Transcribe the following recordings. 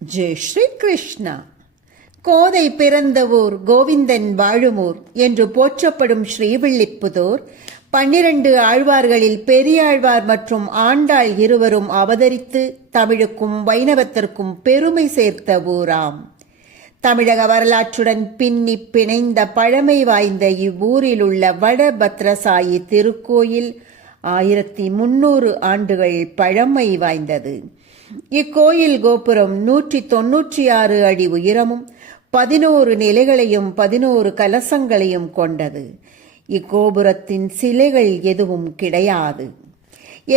ஜெய் ஸ்ரீ கிருஷ்ணா. கோதை பிறந்த ஊர், கோவிந்தன் வாழுமூர் என்று போற்றப்படும் ஸ்ரீவில்லிப்புத்தூர் 12 ஆழ்வார்களில் பெரியாழ்வார் மற்றும் ஆண்டாள் இருவரும் அவதரித்து தமிழுக்கும் வைணவத்திற்கும் பெருமை சேர்த்த ஊராம். தமிழக வரலாற்றுடன் பின்னி பிணைந்த பழமை வாய்ந்த இவ்வூரில் உள்ள வடபத்ரசாயி திருக்கோயில் 1300 ஆண்டுகள் பழமை வாய்ந்தது. இக்கோயில் கோபுரம் 196 அடி உயரமும் 11 நிலைகளையும் 11 கலசங்களையும் கொண்டது. இக்கோபுரத்தின் சிலைகள் எதுவும் கிடையாது.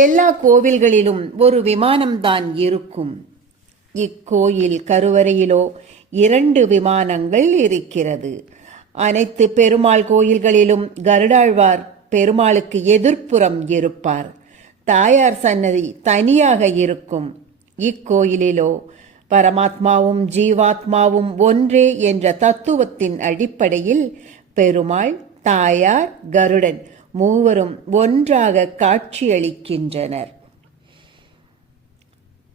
எல்லா கோவில்களிலும் ஒரு விமானம்தான் இருக்கும். இக்கோயில் கருவறையிலோ 2 விமானங்கள் இருக்கிறது. அனைத்து பெருமாள் கோயில்களிலும் கருடாழ்வார் பெருமாளுக்கு எதிர்ப்புறம் இருப்பார். தாயார் சன்னதி தனியாக இருக்கும். இக்கோயிலிலோ பரமாத்மாவும் ஜீவாத்மாவும் ஒன்றே என்ற தத்துவத்தின் அடிப்படையில் பெருமாள், தாயார், கருடன் மூவரும் ஒன்றாக காட்சியளிக்கின்றனர்.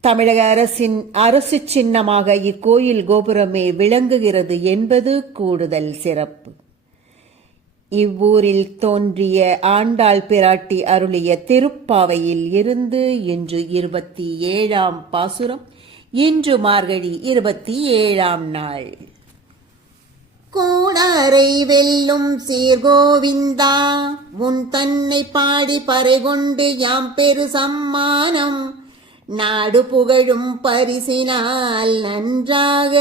தமிழக அரசின் அரசு சின்னமாக இக்கோயில் கோபுரமே விளங்குகிறது என்பது கூடுதல் சிறப்பு. இவ்வூரில் தோன்றிய ஆண்டாள் பிராட்டி அருளிய திருப்பாவையில் இருந்து இன்று 27ஆம் பாசுரம். இன்று மார்கழி 27ஆம் நாள். கோடாரை வெல்லும் சீர்கோவிந்தா, உன் தன்னை பாடி பறைகொண்டு யாம் பெரு சம்மானம் நாடு புகழும் பரிசினால் நன்றாக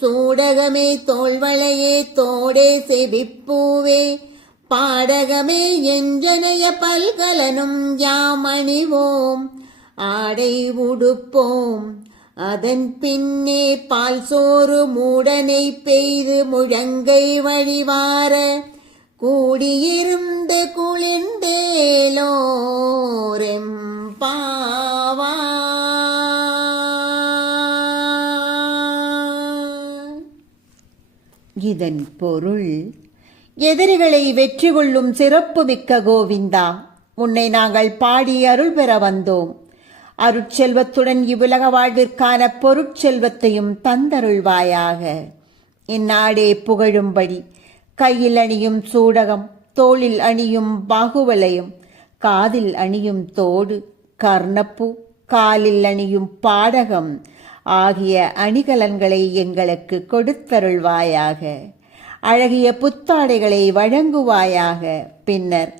சூடகமே தோள்வளையே தோடே செவிப்பூவே பாடகமே எஞ்சனைய பல்கலனும் யாம் அணிவோம் ஆடை உடுப்போம். அதன் பின்னே பால் சோறு மூடனை பெய்து முழங்கை வழிவார கூடியிருந்து குளிர்ந்தேலோரெம்பாவா. இதன் பொருள், எதிரிகளை வெற்றி கொள்ளும் சிறப்பு மிக்க கோவிந்தா, உன்னை நாங்கள் பாடி அருள் பெற வந்தோம். அருட்செல்வத்துடன் இவ்வுலக வாழ்விற்கான பொருட்செல்வத்தையும் தந்தருள்வாயாக. இந்நாடே புகழும்படி கையில் அணியும் சூடகம், தோளில் அணியும் பாகுவலயம், காதில் அணியும் தோடு, கர்ணப்பூ, காலில் அணியும் பாடகம் ஆகிய அணிகலன்களை எங்களுக்கு கொடுத்தருள்வாயாக. அழகிய புத்தாடைகளை வழங்குவாயாக. பின்னர்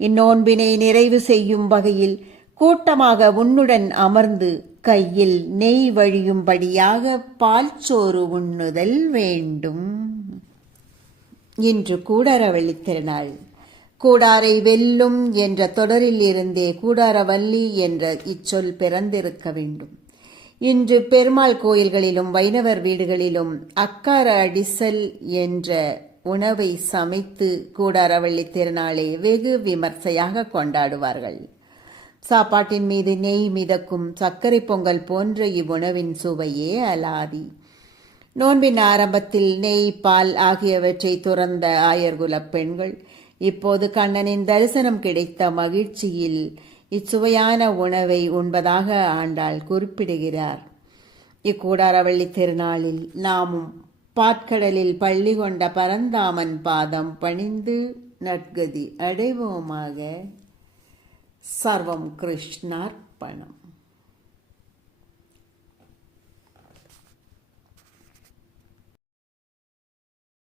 இந்நோன்பினை நிறைவு செய்யும் வகையில் கூட்டமாக உன்னுடன் அமர்ந்து கையில் நெய் வழியும்படியாக பால்சோறு உண்ணுதல் வேண்டும். இன்று கூடாரவள்ளி திருநாள். கூடாரை வெல்லும் என்ற தொடரில் இருந்தே கூடாரவல்லி என்ற இச்சொல் பிறந்திருக்க வேண்டும். இன்று பெருமாள் கோயில்களிலும் வைணவர் வீடுகளிலும் அக்கார அடிசல் என்ற உணவை சமைத்து கூடாரவள்ளி திருநாளை வெகு விமர்சையாக கொண்டாடுவார்கள். சாப்பாட்டின் மீது நெய் மிதக்கும் சர்க்கரை பொங்கல் போன்ற இவ்வுணவின் சுவையே அலாதி. நோன்பின் ஆரம்பத்தில் நெய், பால் ஆகியவற்றை துறந்த ஆயர்குலப் பெண்கள் இப்போது கண்ணனின் தரிசனம் கிடைத்த மகிழ்ச்சியில் இச்சுவையான உணவை உண்பதாக ஆண்டாள் குறிப்பிடுகிறார். இக்கூடாரவள்ளி திருநாளில் நாமும் பாற்கடலில் பள்ளி கொண்ட பரந்தாமன் பாதம் பணிந்து நற்கதி அடைவோமாக. சர்வம் கிருஷ்ணார்ப்பணம்.